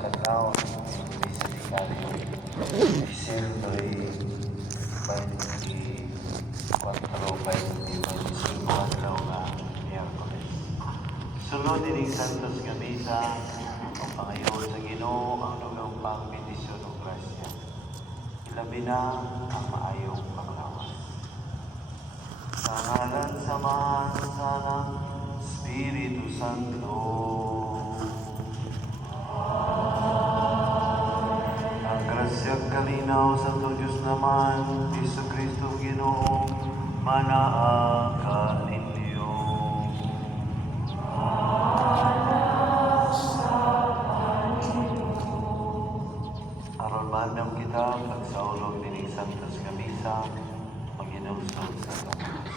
kadlaw ang Bisidikario Disyembre 24, adlaw nga Miyerkules. Sunod ining Santos nga Misa ang pangayoon sa Ginoo ang dugang pangbendisyon ng grasya. Ilabi na ang maayong paglawas. Sa ngalan samahan sa Espiritu Santo. Ang grasyang kalinaw sa Diyos naman, Isu Kristo Ginoo, manaa ka ninyo. Aron manam kita, pagsaulog dining Santos nga Misa, mag-inulsog sa Diyos.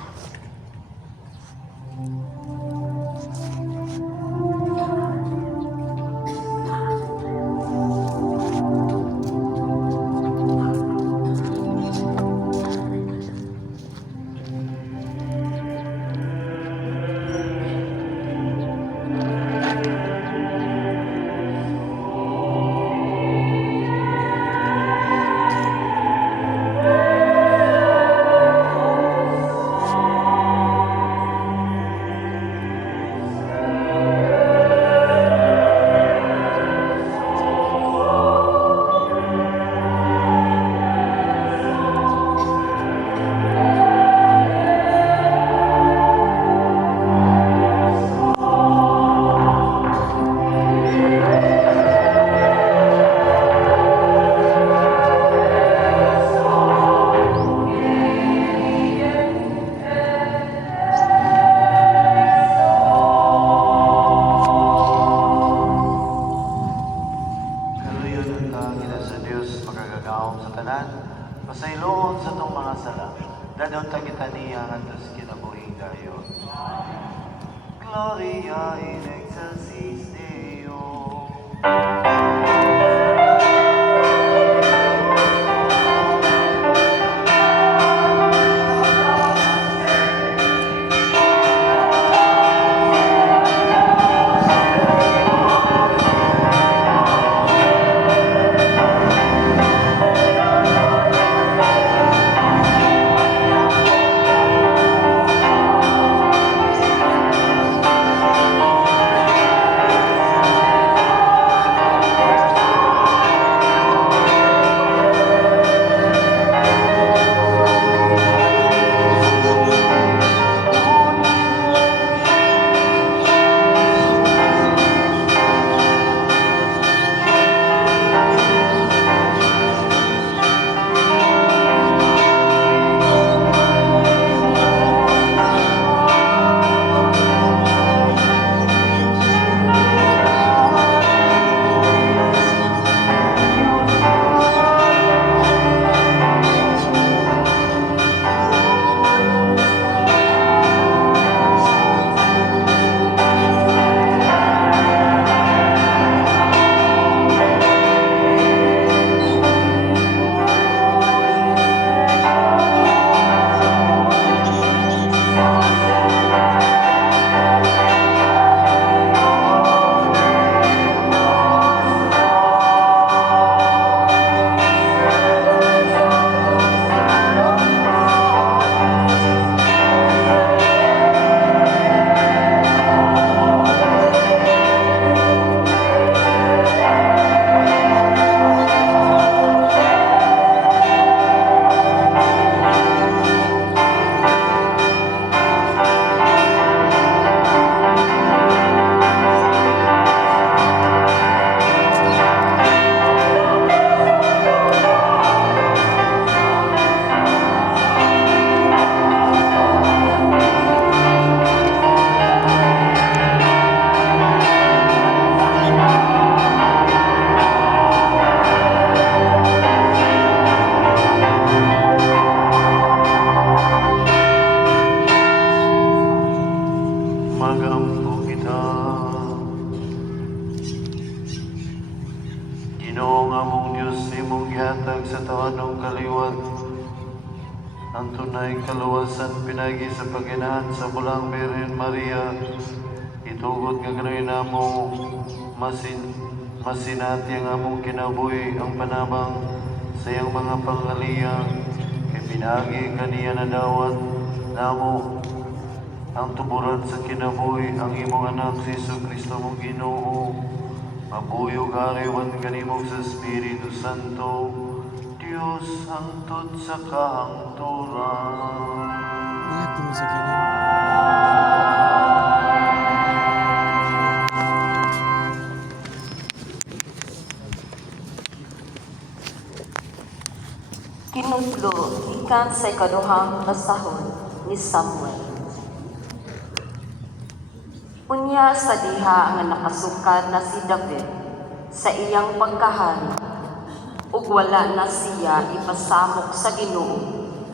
Pasayloon sa itong mga sala, dadon kita niya at sa kinabuhing dayon. Gloria in excelsis Deo. Ginoo nga mong Diyos, imong gihatag sa tawanong kaliwat ang tunay kaluwasan pinagi sa paginahan sa bulang Birhen Maria, itugod nga ganoy namo masin masinati ang among kinabuhi ang panabang sa iyang mga pangaliya, kay pinagi kaniya na dawat namo ang tuburan sa kinabuhi ang imong anak si Kristo mong Ginoo. Mabuyog ariwan kanimong sa Espiritu Santo, Diyos hangtod sa kahangturan. Ingati mo sa kanya. Kinudlo ikan sa ikaduhang nasahon ni Samuel. Unya sa diha nga nakasukad na si David sa iyang pagkahari, ug wala na siya ipasamok sa Ginoo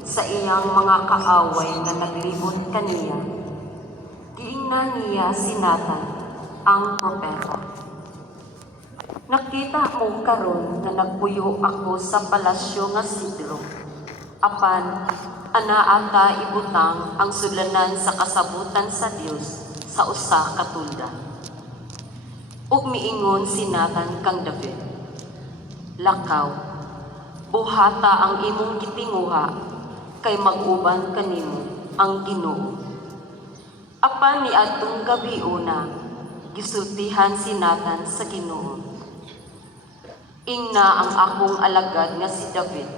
sa iyang mga kaaway nga naglibot kaniya. Giingnan niya si Nathan ang propeta. Nakita mo karon nga nagpuyo ako sa palasyo nga sidro. Apan, anaata ibutang ang sulanan sa kasabutan sa Dios sa usa ka tulda. Ug miingon si Nathan kang David, lakaw, buhata ang imong gitinguha, kay mag-uban kanimo ang Ginoo. Apan ni adtong gabi una, gisultihan si Nathan sa Ginoo. Ingna ang akong alagad nga si David.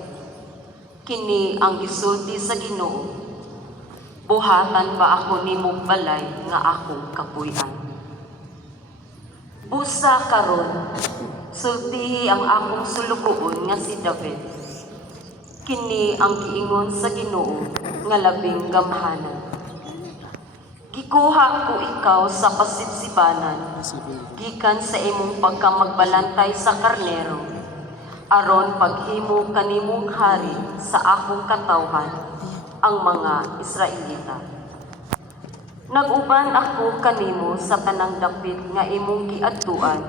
Kini ang gisulti sa Ginoo. Buhatan ba ako nimo balay nga akong kapuy-an? Busa karon, sultihi ang akong sulugoon nga si David. Kini ang giingon sa Ginoo nga labing gamhanan. Gikuha ko ikaw sa pasipsibanan, gikan sa imong pagkamagbalantay sa karnero, aron paghimo kanimong hari sa akong katawhan, ang mga Israelita. Nag-uban ako kanimo sa tanang dapit nga imong giadtuan,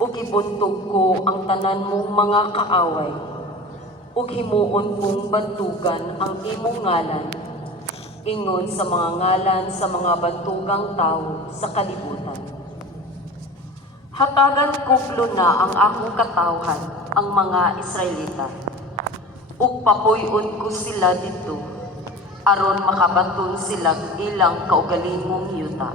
ug gibuntog ko ang tanan mong mga kaaway, ug himuon kong bantugan ang imong ngalan, ingon sa mga ngalan sa mga bantugang tao sa kalibutan. Hatagan kublo na ang akong katawhan, ang mga Israelita, ug papuy-on ko sila dito, aron makabaton sila ilang kaugalingong yuta.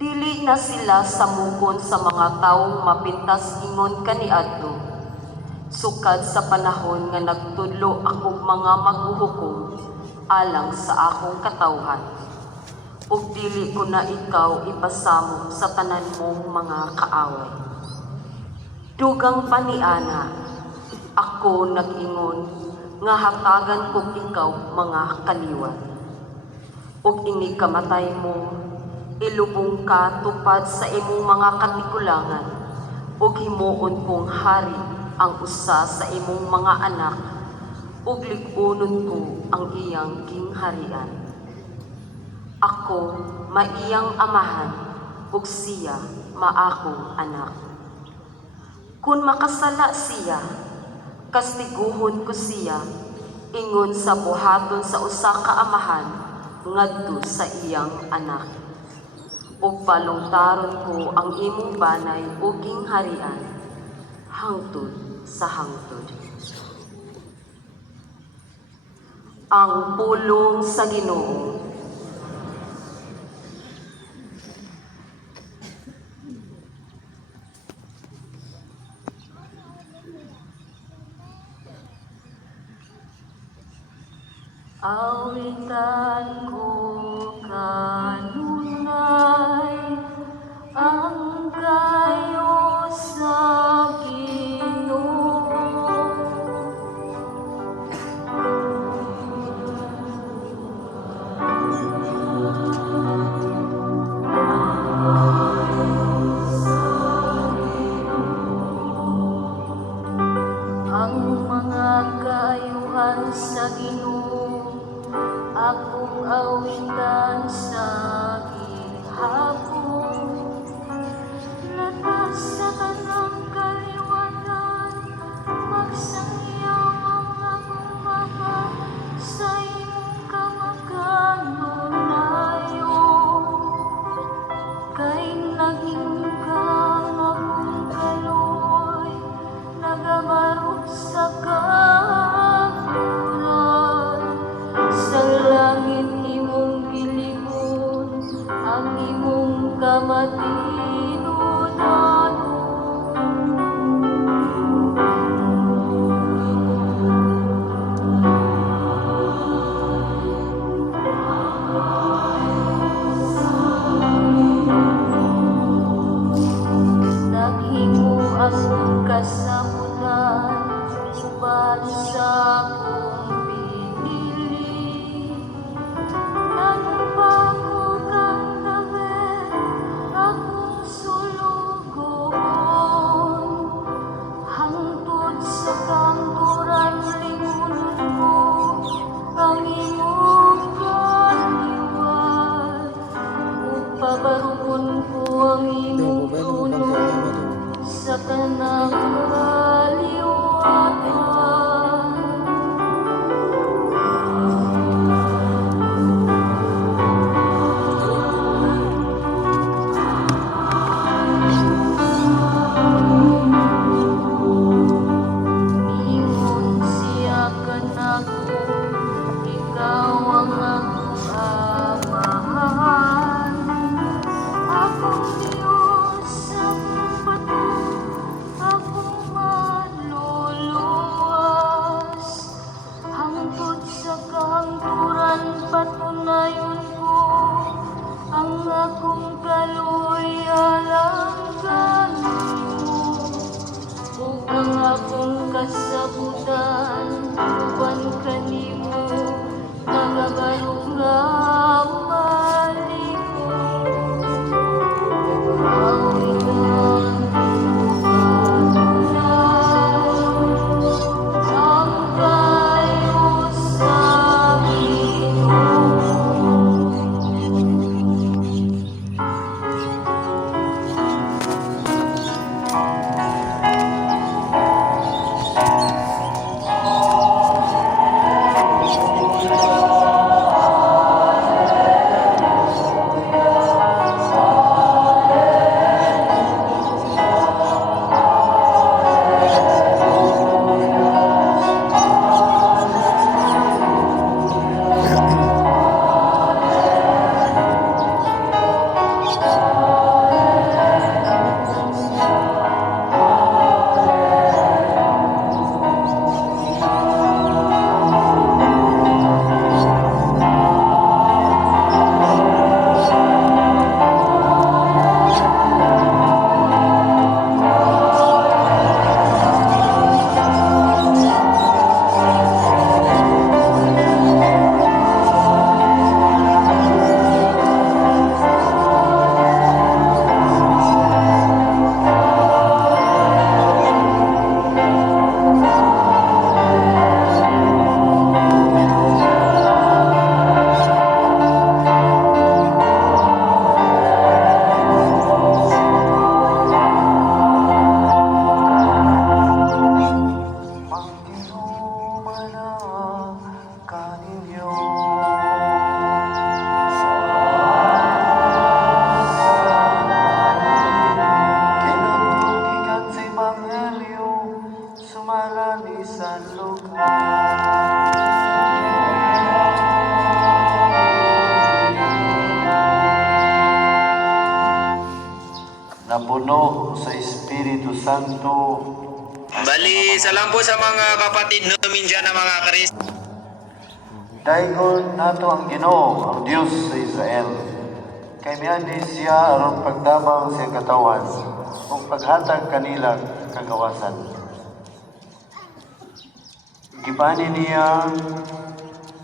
Dili na sila samukon sa mga taong mapintas ingon kaniadto, sukad sa panahon nga nagtudlo akong mga maghuhukom alang sa akong katawhan, ug dili ko na ikaw ipasamok sa tanan mong mga kaaway. Dugang paniana, ako nag-ingon nga hatagan kog ikaw mga kaliwat. Ug ini kamatay mo, ilubong ka tupad sa imong mga katigulangan, ug himuon kong hari ang usa sa imong mga anak, ug lig-unon ko ang iyang gingharian. Ako maiyang amahan, ug siya maakong anak. Kung makasala siya, kastiguhon ko siya, ingon sa buhaton sa usa ka amahan ngadto sa iyang anak. Ug palungtaron ko ang imong banay ug gingharian hangtod sa hangtod. Ang pulong sa Ginoo. Awitan ko kanunay ang kayo sa Ginoo. Ang mga kaayuhan sa Ginoo, akong awitan sa akong kasabutan, uban sa akong pinili. Nagpako kang gabi, akong sulugon, hangtod sa kanturan lingon ko, ang imong kaliwat. Pabarukon ko ang imong tulong sa kanang kaliwatan. Ingon siya kanako, ikaw ang akong amahan. Akong Diyos, akong bato, akong maluluwas. Hangtod sa kahangturan, patunayon ko ang akong kaluoy alang kanimo. Ug ang akong kasabutan, uban kanimo, nagabalo nga malikot. Napuno sa Espiritu Santo. Bali, salam po sa mga kapatid namin dyan na mga Kristo. Daigon nato ang Ginoo, ang Dios sa Israel. Kay miandi siya aron pagtabang sa katawan ug paghatag kanila kagawasan. Gibani niya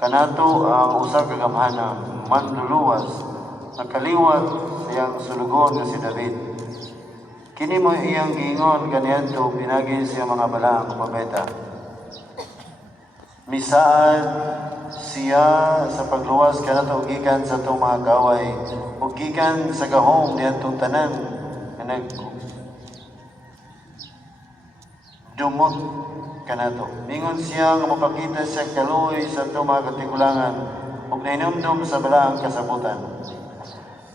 kanato ang usa ka gamhana manluluwas nakaliwat siyang sulugon nga si David. Kini mo iyang giingon kaniadto pinagi siya mga balaang propeta. Misaad siya sa pagluwas kanato gikan sa atong mga kaway ug gikan sa gahom niadtong tanan nga dumot kanato. Mingon siya nga mapakita sa kaluoy sa atong mga katigulangan ug nainumdum sa balaang kasabutan.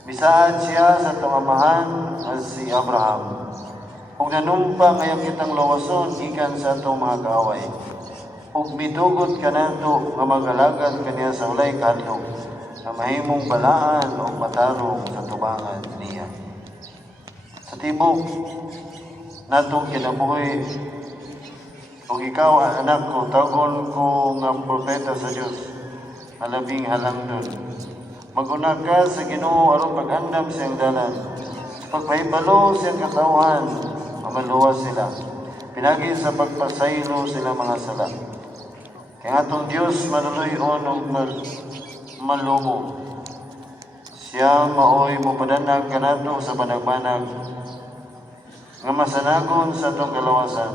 Misaad siya sa atong amahan nga si Abraham ug nanumpa ngayong kitang lawason gikan sa atong mga kaaway ug mitugot kanato nga magalagad kaniya sa ulay kadlok na mahimong balaan o matarong sa tubangan niya. Sa tibok natong kinabuhi ug ikaw anak ko, tagon ko nga propeta sa Dios, alabing halangdon. Maguna ka sa Ginoo aron pag-andam sa iyang dalan, sa pagpahibalo sa iyang katawhan, mamaluwas sila. Pinagi sa pagpasaylo sila mga sala. Kaya atong Diyos manuloy-on o malumo. Siya maoy mo padanag kanato sa panagbanag nga masanagon sa atong kalawasan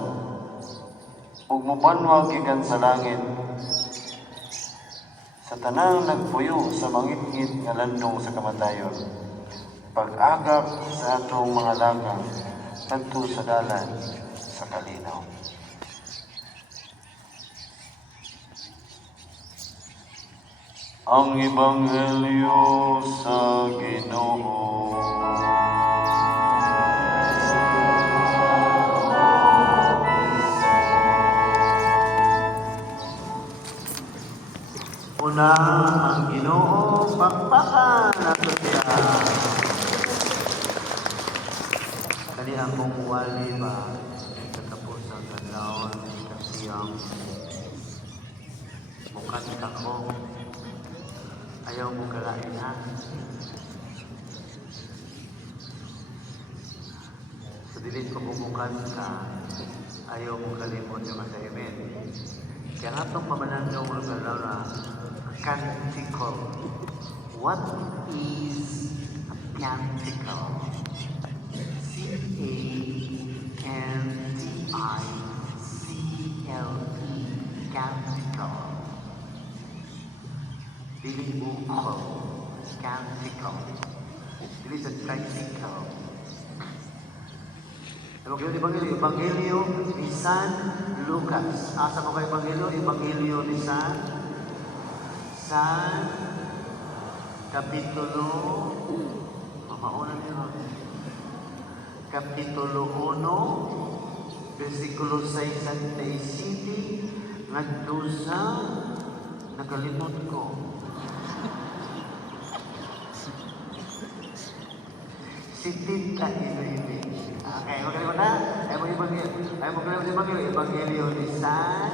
ug mopanwag gikan sa langit sa tanang nagpuyo sa mangit-ngit nga landong sa kamatayon, pag-agap sa atong mga lagang kadto sa dalan sa kalinaw. Ang Ebanghelyo sa Ginoo. Una ang Ginoo pagpaka nato siya. Kani ang mong wali ba katapos ang kadlawon kasi ang bukan kako. Ayaw mo kalain ha. Sa dilit ko bumukan ka, ayaw mo kalimot yung assignment. Kaya nga itong pamanandong mga galaw na canticle. What is a canticle? C-A-N-T-I-C-L-E. Canticle. Dili buko. Canticle. Dili sa tricycle. Ebanghelyo ni San Lucas. Asa ko kay Ebanghelyo ni San Kapitulo mauna niyo. Kapitulo 1 versikulo 67 ngadto sa nakalimot ko. Sitinta ini. Okay, magaling mo na. Ay mo Ebanghelyo ni San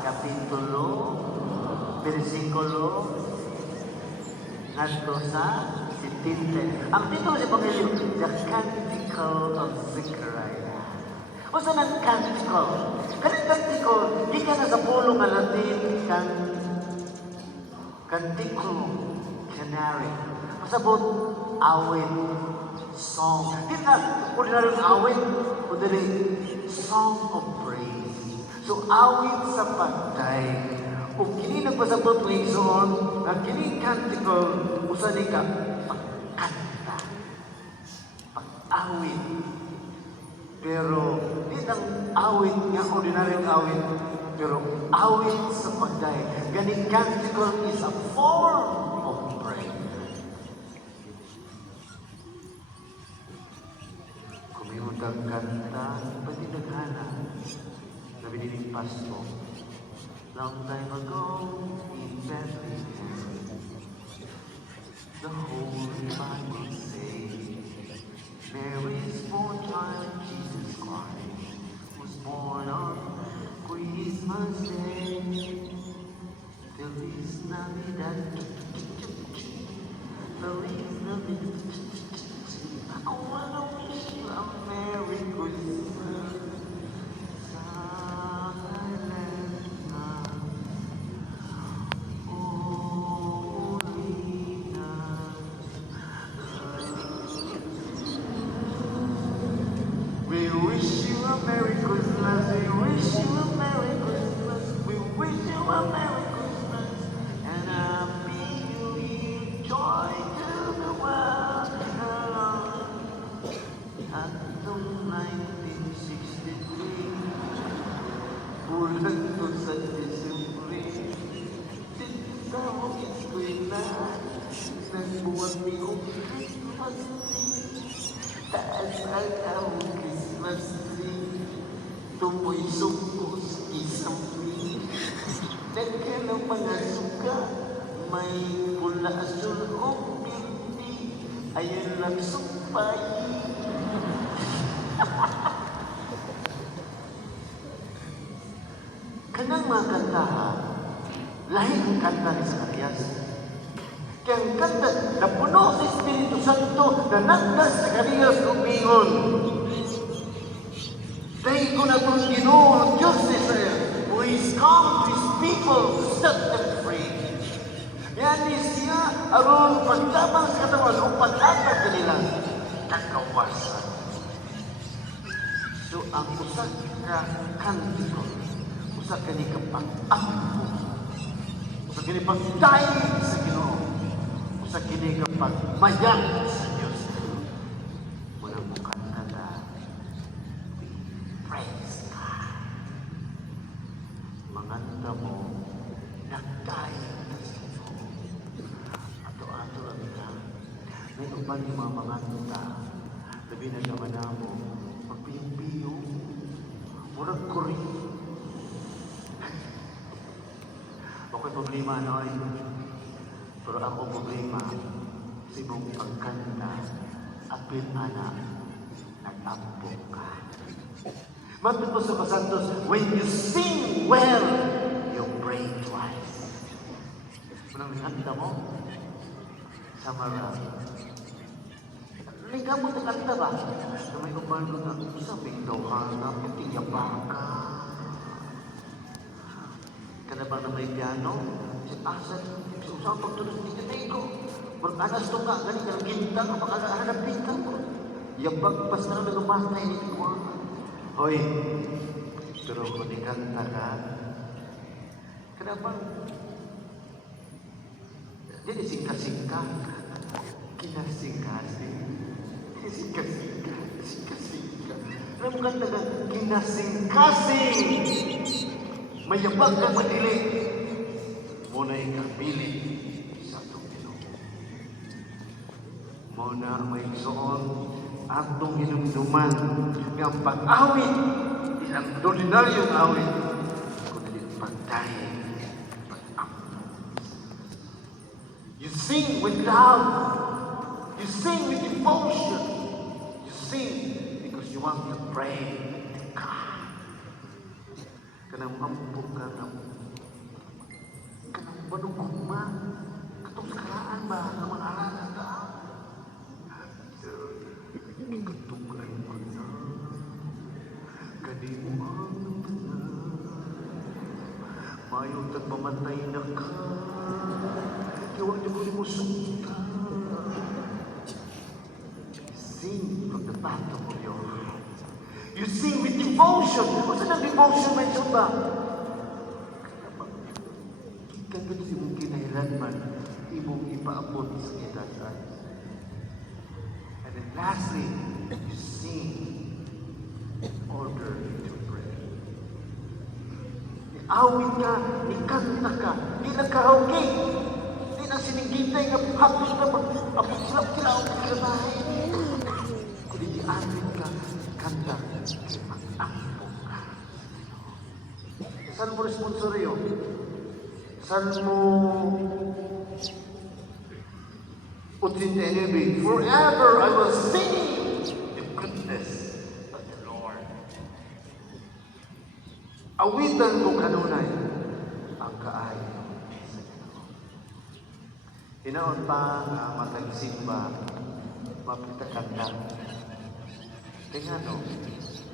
Kapitulo versikulo ngadto sa 70. Ang titulo sa Ebanghelyo, The Canticle of Zechariah. O sa canticle? Kanang canticle, di ka na sa pulong nga Latin canticulum, canary. Masabot, awit, song. Di na, ordinaryong awit, kundi song of praise. So, awit sa pagday. Kung kini nagpasabot ng igsoon, ang kini canticle, usa di ka pagkanta, pag-awit. Pero, di ang awit nga ordinaryong awit, pero awit sa pagday. Ganing canticle is a form of prayer. Kumimot ang kanta, pati naghana, na biniling pasto. Long time ago in Bethlehem, the Holy Bible says, Mary's born child, Jesus Christ, was born on Christmas Day. Feliz Navidad, Feliz Navidad. I wanna wish you a Merry Christmas. We wish you a Merry Christmas. We wish you a Merry Christmas. We wish you a Merry Christmas and a Happy New Year. Joy to the world. At noong 1963, bulan to sa Disyembre, sinta mo ito'y lahat. Nagbuwag ni kong Christmas tree. Taas ang among Christmas tree. Tumoy sukos isang tree. Nagka ng mga suka, may pula asul o pinti. Ayun lang sumpay. Kanang mga kantahan, lahi ang kanta ni Zacarias. Kaya ang kanta na puno sa Espiritu Santo na nagdas sa Zacarias lumingon. Dahil ko na itong Ginoo ang Diyos ni Israel, who is come to His people to set them free. Yan siya aron pagtabang sa katawan o paghatag kanila kakawasan. So ang usa ka kanto, usa ka ni kapag-ampo, usa ka ni pagdaig sa Ginoo, usa ka ni kapag-mayang sa Diyos. Walang mukanta na praise God. Manganta mo, nagdaig na sa Ginoo. Ato-ato lang ka, may uban yung mga manganta, labi na naman na mo, magpiyong-piyong, murag kuri. Okay, problema na ay, pero ako problema, sa imong pagkanta, apil anak, nag-ampo ka. Matut po sa Kasantos, when you sing well, you pray twice. Unang kanta mo, sa marami. Ligaw mo sa kanta ba? Na may upan ko na, sabing daw na, puting baka. Kada ba na may piano? Si Asad, sa usang pagtulog ni Janeko. Mag-anas to nga, gani ka ng gintang, makakahanapin ka mo. Yabag pas na nagumastay ni Kuwa. Hoy, pero kung di kanta ka, kada ba? Jadi singka-singka, kinasingkasing. Singka-singka, singka-singka. Alam mo kanta ka, kinasingkasing. Mayabag ka madili. Muna ikapili sa itong Ginoo. Muna may soon atong hinumduman ng pag-awit, ilang ordinaryong awit, kundi pagdaig, pag-ampo. You sing with love. You sing with devotion. You sing because you want to pray to God. Kanang ampo ka ng manuguma. Katong sakaraan ba na mag-aralan ka? Ikatukan mo na. Kanimuang na. Mayong tagmamatay na ka. Iwan niyo ko mo sunta. Sing from the bottom of your heart. You sing with devotion. What's that devotion may ba? Kaya si mong kinailanman, imong ipaabot sa kitasan. And then lastly, you sing in order to pray. Iawit ka, ikanta ka, di nagkahawgi, di na sinigitay nga hapit na mag-apit-lapit ang kinabahay. Kung di awit ka, kanta, mag-ampo ka. Saan mo responsoryo? Salmo 14:9, forever I will sing the goodness of the Lord. Awitan ko kanunay ang kaayo sa Ginoo. Hinaon pa nga matagsimba, mapitakan na. Tingano,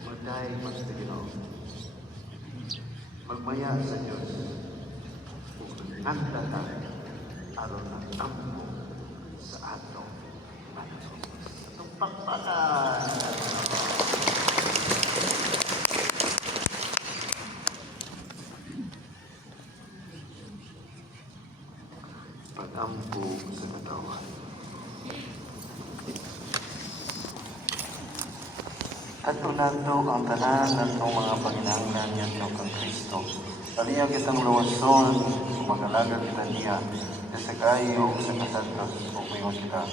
magdahil mas sa Ginoo. Magmaya sa Diyos. Nagtata aron ang ampo sa atong panahon. Itong pakpakan. Pag-ampo sa katawan. Katunato ang tanan natong mga panginahanglan ngadto kang Kristo. Aliya kitang luwason, magalaga kita niya, sa kayo sa kasantos o mayon kita.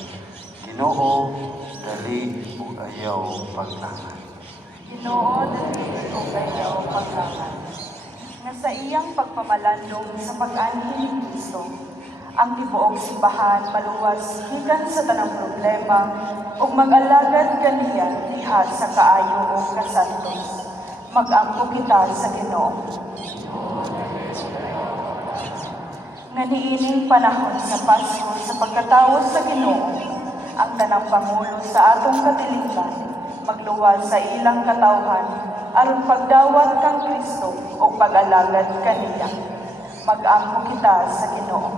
Ginoo, dali o ayaw paglangan. Ginoo, dali o ayaw paglangan. Nga sa iyang pagpamalandong sa pag-anhi ni Kristo, ang tibuok simbahan maluwas gikan sa tanang problema ug mag-alagad kaniya diha sa kaayo o kasantos. Mag-ampo kita sa Ginoo. Nga niining panahon sa Pasko sa pagkatawos sa Ginoo, ang tanang pangulo sa atong katilikan, magluwas sa ilang katawhan aron pagdawat kang Kristo o pag-alagad kaniya. Mag-ampo kita sa Ginoo.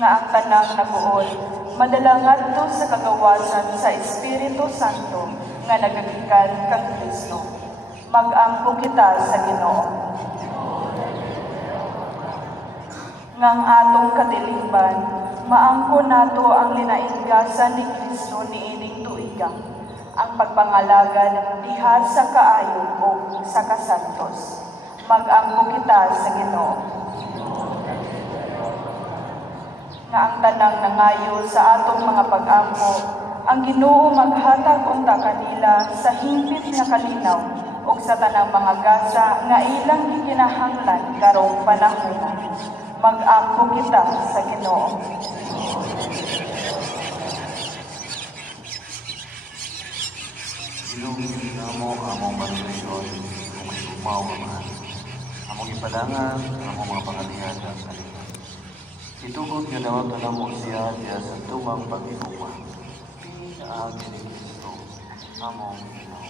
Nga ang tanang naguol, madala ngadto sa kagawasan sa Espiritu Santo nga nagagikan kang Kristo. Mag-ampo kita sa Ginoo. Ngang atong katilingban, maangko nato ang linainggasan ni Kristo niining tuigang, ang pagpangalagad diha sa kaayo o sa kasantos. Mag-ampo kita sa Ginoo. Nga ang tanang nangayo sa atong mga pag-ampo, ang Ginoo maghatag unta kanila sa hingpit nga kalinaw o sa tanang mga gasa nga ilang gikinahanglan karong panahon. Mag-ampo kita sa Ginoo. Ilugin na mo among pagkayon kung may umaw man. Among ipadangan, among mga pangalihan at salita. Itugod nga daw na mo siya diya sa tumang pag-iuma. Pinaagi ni Kristo, among Ginoo.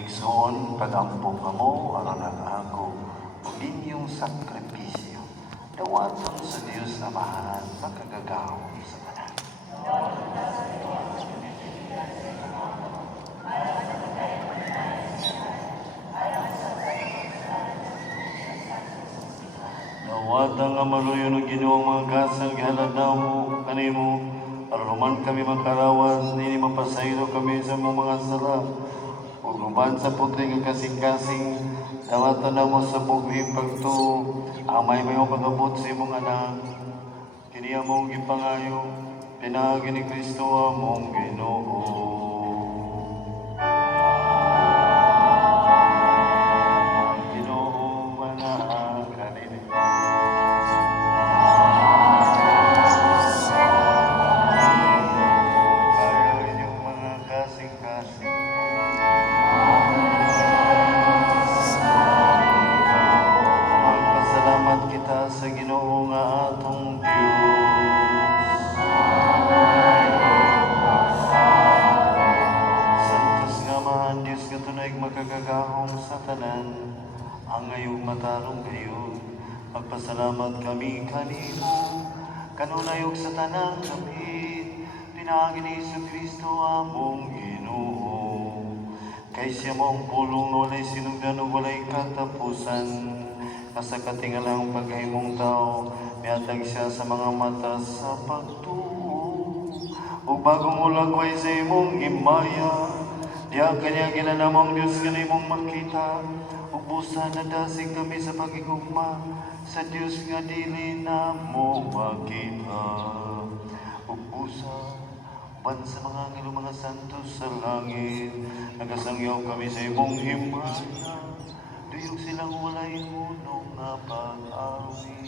maigsoon pagampo kamo aron ako ug inyong sakripisyo. Dawaton sa Dios Amahan makagagahom sa tanan. Dawata nga maluyo ng Ginoong mga kasal gihaladaw mo kanimo aron man kami makarawas nini mapasaylo kami sa mga sala ug luban sa putri nga kasing-kasing dawatan na mo sa buging pagtuo amay may pag-abot sa imong anak kini among gipangayo pinaagi ni Kristo among Ginoo. Ang Ginoo manaag kanini. Kayo inyong mga kasing-kasing. Magpasalamat kita sa Ginoo nga atong Dios. Santos nga Amahan Dios nga tunay makagagahom sa tanan, ang ngayong matarong gayon. Magpasalamat kami kanimo, kanunayog sa tanan kapit, pinaagi ni Jesu-Kristo among Ginoo. Kay siya mong pulong na walay sinugdan o walay katapusan, sa katingalang paghimong tao, miatag siya sa mga mata sa pagtuo. O bagong ulagway sa imong imaya, diya kanya ginanamang Diyos kanimong makita, o busa na dasig kami sa pagigugma, sa Diyos nga dili na mo makita. O busa, ban sa mga ngilo mga santos sa langit, nagasangyaw kami sa imong himaya, duyog silang walay hunong nga pag-awi.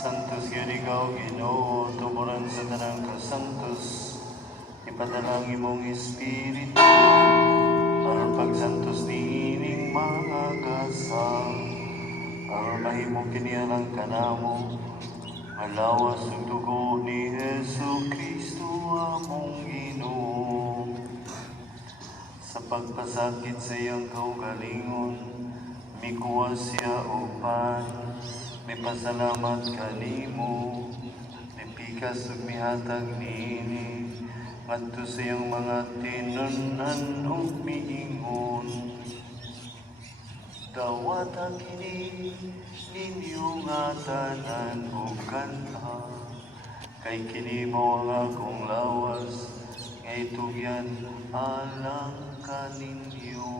Santos yun ikaw, Ginoo, tuburan sa tanang kasantos, ipadala ang imong Espiritu, aron pagsantos ni ining mga gasal, aron mahimo kinialang kanamo, malawas ang dugo ni Jesu-Kristo among Ginoo. Sa pagpasakit sa iyang kaugalingon, mikuha siya upan, may pasalamat kanimo, may pikas ug mihatag niini, ngadto sa iyang mga tinunan ug miingon. Dawata kini ninyo nga tanan ug kanta, kay kini mao ang akong lawas, nga itugyan alang kaninyo.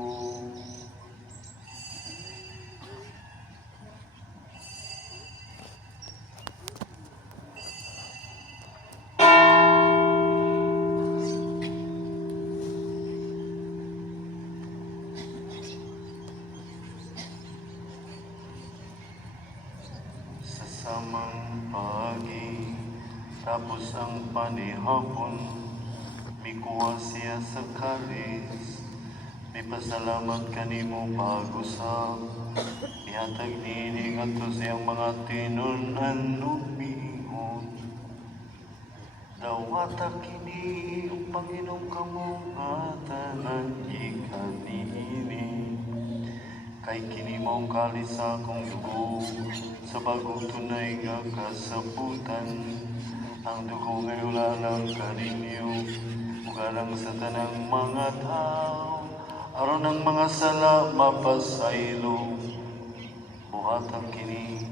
Samang pagi, tapos ang panihapon, mikuha siya sa kalis, Ipasalamat kanimo pag-usap. Ihatag nini ngadto siyang mga tinunan lumingon. Dawata kini upang inom kamo nga tanan ikanini. Kay kini maong kalisa kong dugo sa bagong tunay nga kasabutan. Ang dugo ngay ulalang kaninyo ugalang sa tanang mga tao aron ang mga sala mapasaylo. Buhatang kini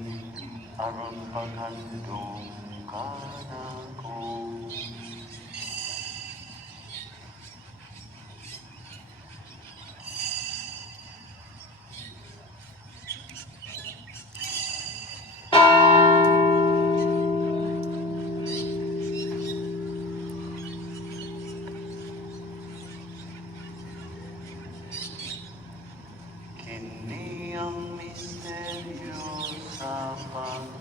aron paghandong kanako. Kini ang misteryo sa pagtuo.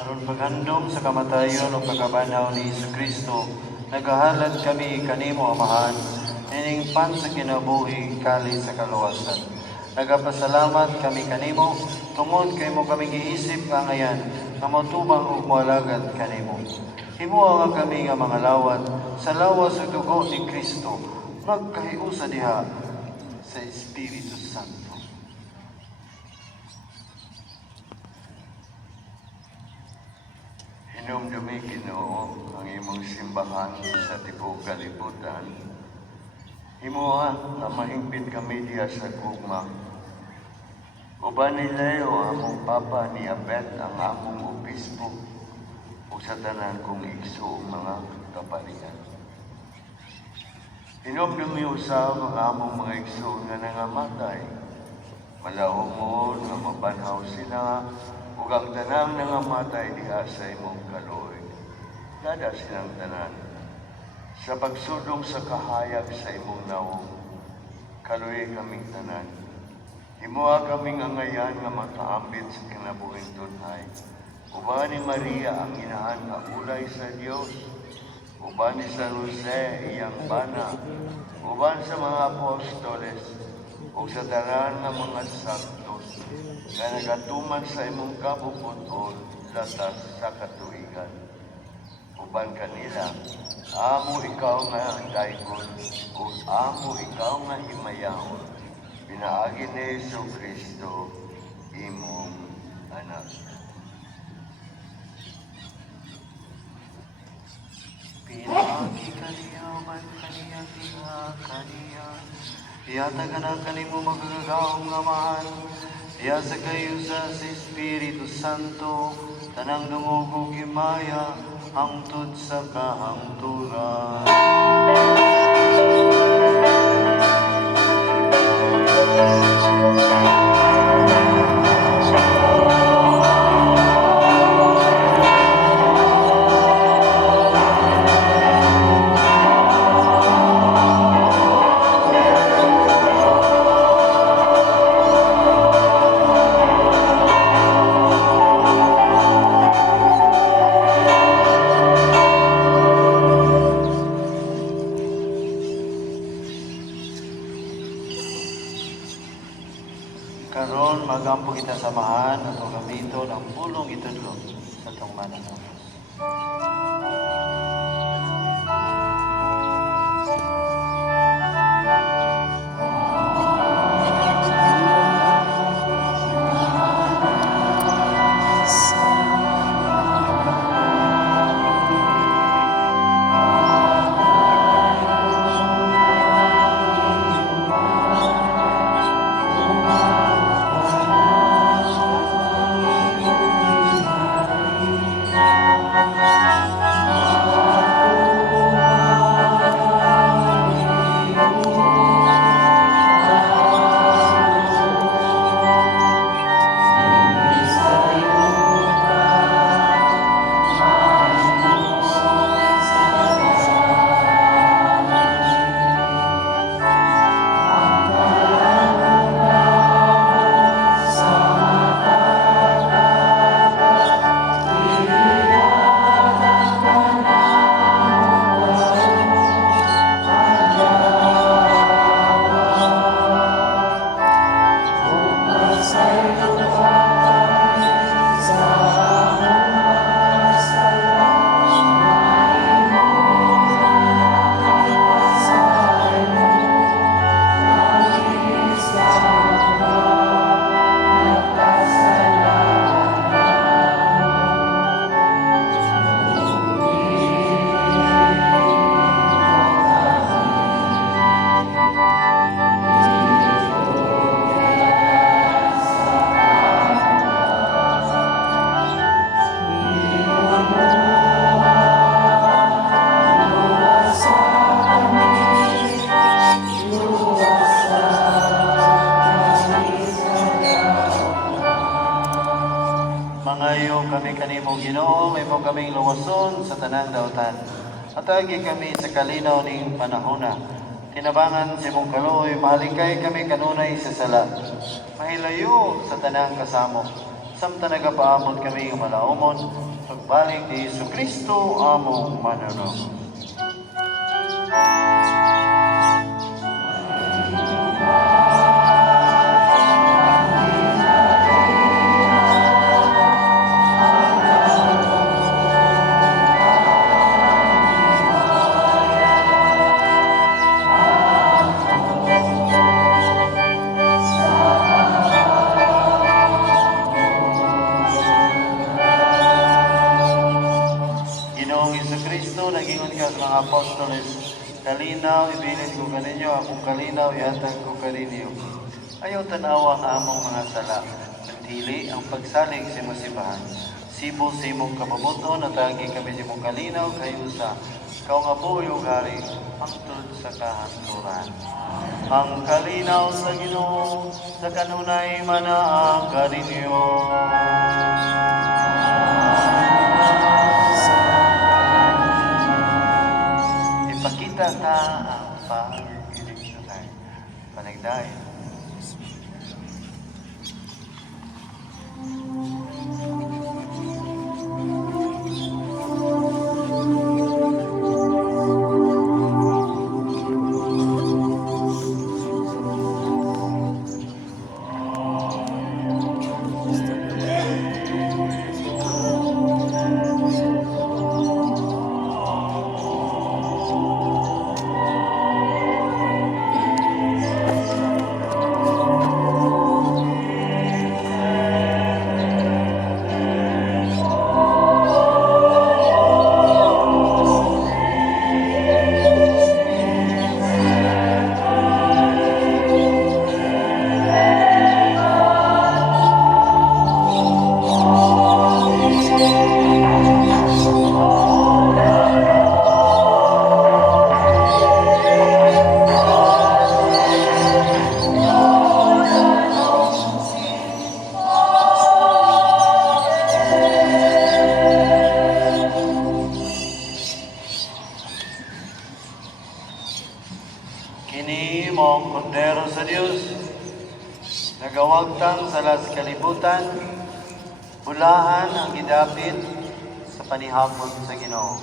Aron paghandom sa kamatayon o pagkabanaw ni Kristo, nagahalad kami kanimo Amahan, ining pan sa kinabuhi kali sa kaluwasan. Nagapasalamat kami kanimo, tungod kay mo kami giisip nga ngayan, nga motubang ug moalagad kanimo. Himuha nga kami nga mga lawat sa lawas ug dugo ni Kristo, magkahiusa diha sa Espiritu Santo. Hinumdumi Ginoo ang imong simbahan sa tibuok kalibutan. Himuha na mahingpit kami diha sa gugma. Uban ni Leo among Papa ni Abet ang among obispo ug sa tanan kong igsoong mga kapalian. Hinumdumi usab ang among mga igsoon nga nangamatay. Malahong mo nga mabanhaw sila ug ang tanang nangamatay diha sa imong kaluoy. Dada silang tanan sa pagsudong sa kahayag sa imong nawong. Kaluoy kaming tanan. Himuha kaming angayan nga makaambit sa kinabuhing tunhay. Uban ni Maria ang inahan nga ulay sa Dios. Uban ni San Jose iyang bana. Uban sa mga apostoles ug sa tanan nga mga santos nga nagatuman sa imong kabubuton latas sa katuigan. Uban kanila, amo ikaw nga daygon o amo ikaw nga himayahon, pinaagi ni Jesucristo, imong anak. Pinaagi kaniya man kaniya diha kaniya. Iyatagan ang kanimo magagawang Amahan. Iya sa kayo sa Espiritu Santo, tanang dungog himaya, hangtod sa kahangturan. Karon magampo kita samahan at gamiton ang pulong itudlo sa tong mananapos. mo kaming luwason sa tanang dautan. At agi kami sa kalinaw ning panahona. Tinabangan si mong kaloy, mahalingkay kami kanunay sa sala. Mahilayo sa tanang kasamo. Samta nagapaamot kami ng malaumon, pagbalik ni Jesu Kristo among manunong. Ginoong Jesucristo, nagingon ka sa mga apostoles, kalinaw, ibilin ko kaninyo, akong kalinaw, ihatag ko kaninyo. Ayaw tanaw ang among mga sala, nagdili ang pagsalig sa masibahan. Sibo sa imong kababuton, natagi kami sa imong kalinaw, kayo sa ikaw nga buyog hari, hangtod sa kahanturan. Ang kalinaw sa Ginoo, sa kanunay manaang kaninyo. Ipakita ta ang pag-iligtunay. Panagdahin. Kini mong kondero sa Dios, nagawagtang sa las kalibutan, bulahan ang gidapit sa panihapon sa Ginoo.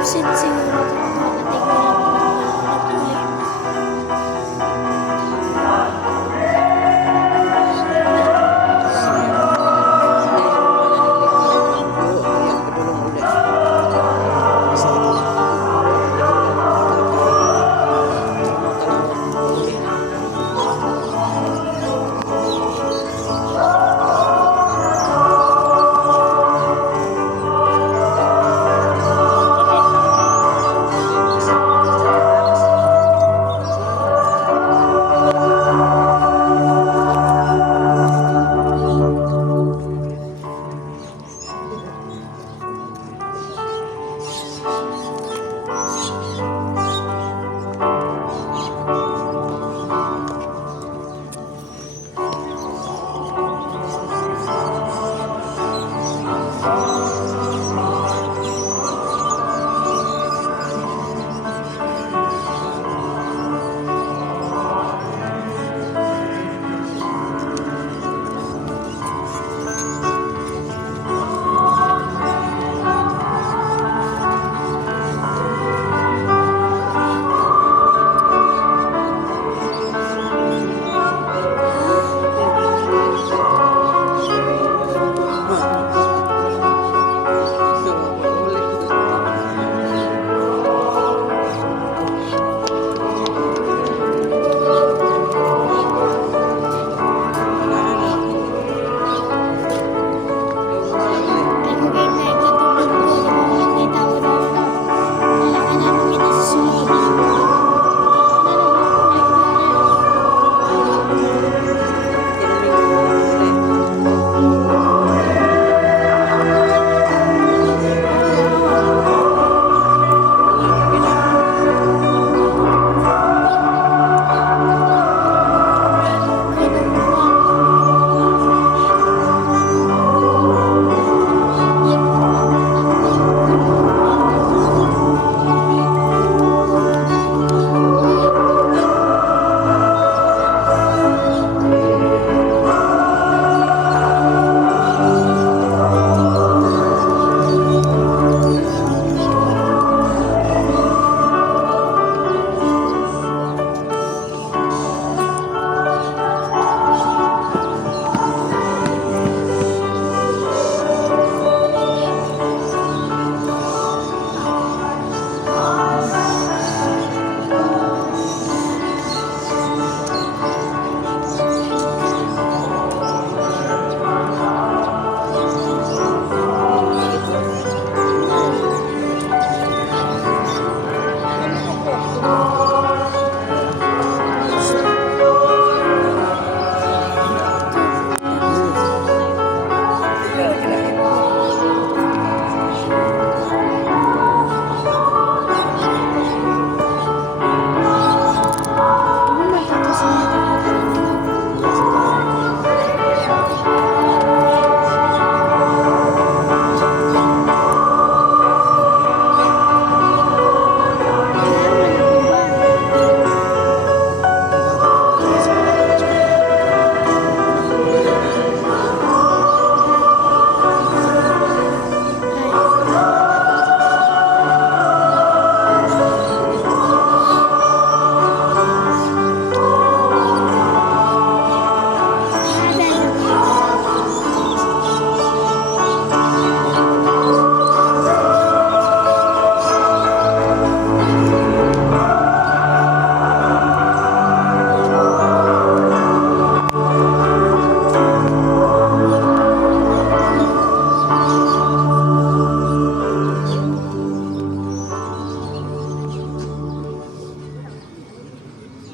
absent siguro ito. Natignan natin ulit.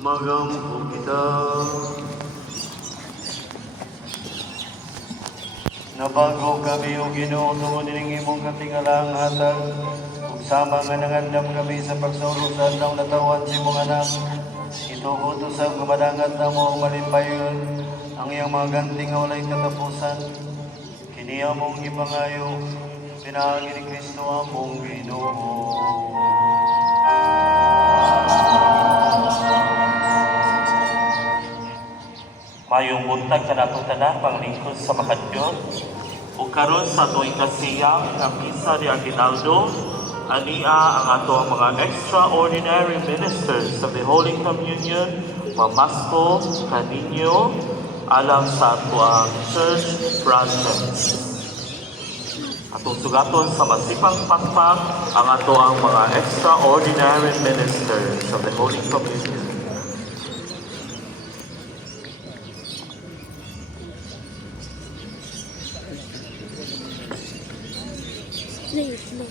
Magampo kita na bago kami o Ginoo tungod ning imong katingalang hatag ug sama nga nangandam kami sa pagsurot sa adlaw natawan sa imong anak itugot sa gumadangat na mo malipayon ang iyang mga ganti nga walay katapusan kini among ipangayo pinaagi ni Kristo among Ginoo. Mayong buntag sa natong tanan panglingkod sa makadyon ug karon sa tuig kasiyang ang misa ni Aguinaldo ania ang ato mga extraordinary ministers of the Holy Communion mamasko kaninyo alang sa ato ang church project. Atong sugaton sa masipang pakpak ang ato ang mga extraordinary ministers of the Holy Communion. Play.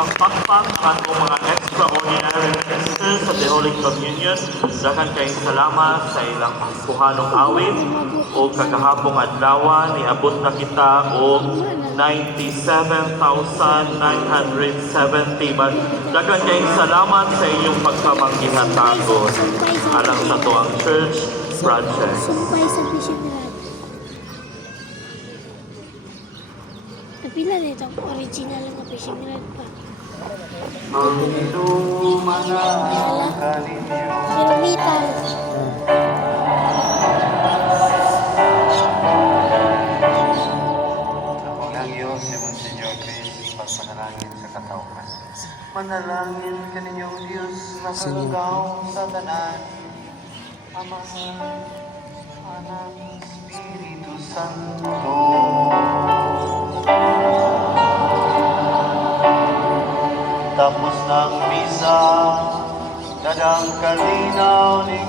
Pakpak ang atong mga extraordinary ministers of the Holy Holy Communion. Daghang kayong salamat sa ilang kuhanong awit o kagahapong adlaw niabot na kita og 97,970. Daghang kayong salamat sa inyong pagkamanggihatagod alang sa tuang church project. Sumpay sa fishing rod. Napila nito ang original nga fishing rod pa. Ang lumanang kaninyo. Pero metal. Ako ng Diyos, si Monsignor Chris, pagpanalangin sa katauhan. Manalangin ka ninyong Diyos na kalagaw sa tanan. Ama, Anak, Espiritu Santo. Tapos ng misa, dadang kalinaw ni